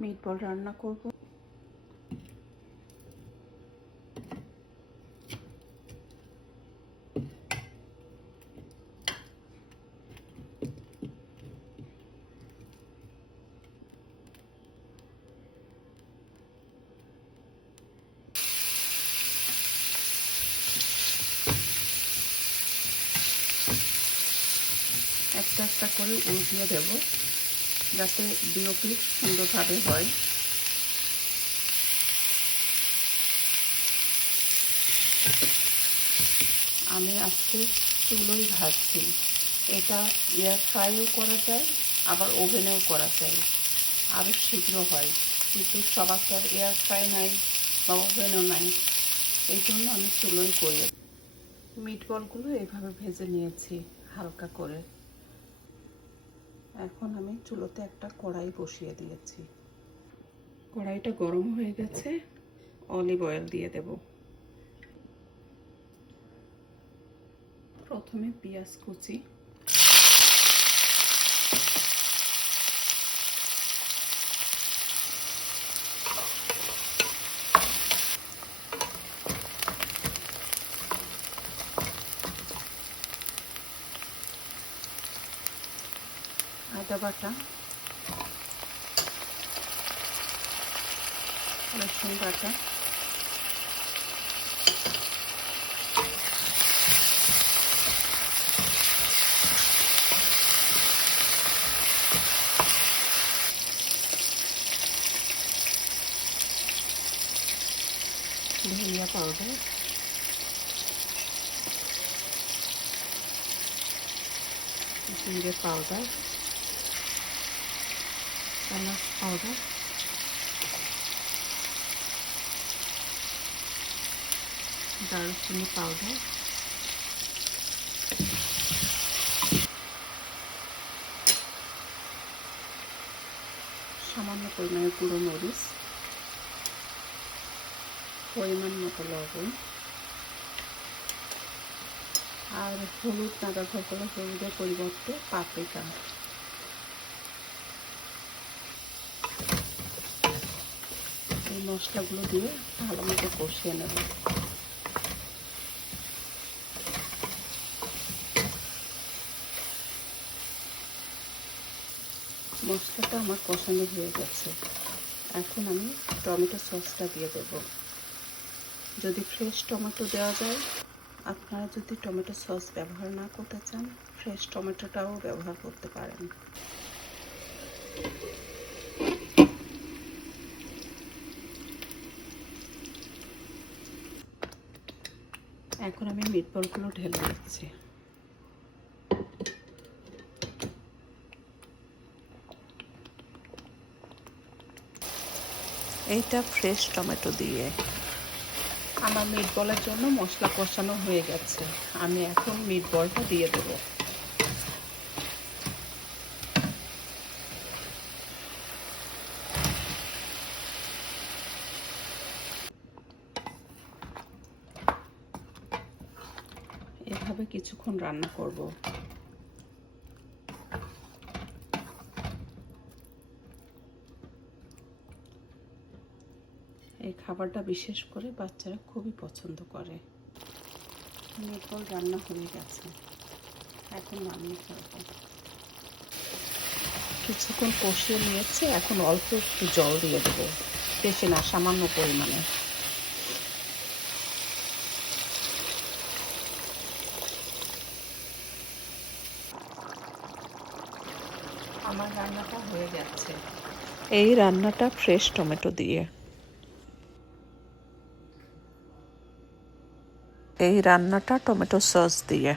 Meatball রান্না করব। একটা একটা করে উল্টিয়ে দেব যাতে দুটো পিস সুন্দরভাবে হয়। আমি আজকে চুলোই ভাজছি। এটা এয়ার ফ্রাইও করা যায়, আবার ওভেনেও করা যায়, আরও শীঘ্র হয়। কিন্তু সবার তো এয়ার ফ্রাই নাই বা ওভেনও নাই, এই জন্য আমি চুলোই করি। মিটবলগুলো এভাবে ভেজে নিয়েছি হালকা করে। এখন আমি চুলোতে একটা কড়াই বসিয়ে দিয়েছি। কড়াইটা গরম হয়ে গেছে, অলিভ অয়েল দিয়ে দেব। প্রথমে পেঁয়াজ কুচি, আদা বাটা, রসুন বাটা, ধনিয়া পাউডার, জিরে পাউডার, চানাচ পাউডার, দারুচিনি পাউডার, সামান্য পরিমাণে গুঁড়ো মরিচ, পরিমাণ মতো লবণ, আর হলুদ না ব্যবহার করলে হলুদের পরিবর্তে পাপরিকা। এই মশলাগুলো দিয়ে ভালো মতো কষিয়ে নেব। মশলাটা আমার কষানো হয়ে গেছে। এখন আমি টমেটো সসটা দিয়ে দেব। যদি ফ্রেশ টমেটো দেওয়া যায়, আপনারা যদি টমেটো সস ব্যবহার না করতে চান, ফ্রেশ টমেটোটাও ব্যবহার করতে পারেন। এখন আমি মিটবলগুলো ঢেলে দিচ্ছি। এইটা ফ্রেশ টমেটো দিয়ে। আমার মিটবলের জন্য মশলা কষানো হয়ে গেছে। আমি এখন মিটবলটা দিয়ে দেব। এভাবে কিছুক্ষণ রান্না করব। এই খাবারটা বিশেষ করে বাচ্চারা খুবই পছন্দ করে। মিটবল রান্না হয়ে গেছে, এখন রান্না করব। কিছুক্ষণ কষিয়ে নিয়েছে, এখন অল্প একটু জল দিয়ে দেবো, বেশি না, সামান্য পরিমাণে। আমার রান্নাটা হয়ে গেছে। এই রান্নাটা ফ্রেশ টমেটো দিয়ে। এই রান্নাটা টমেটো সস দিয়ে।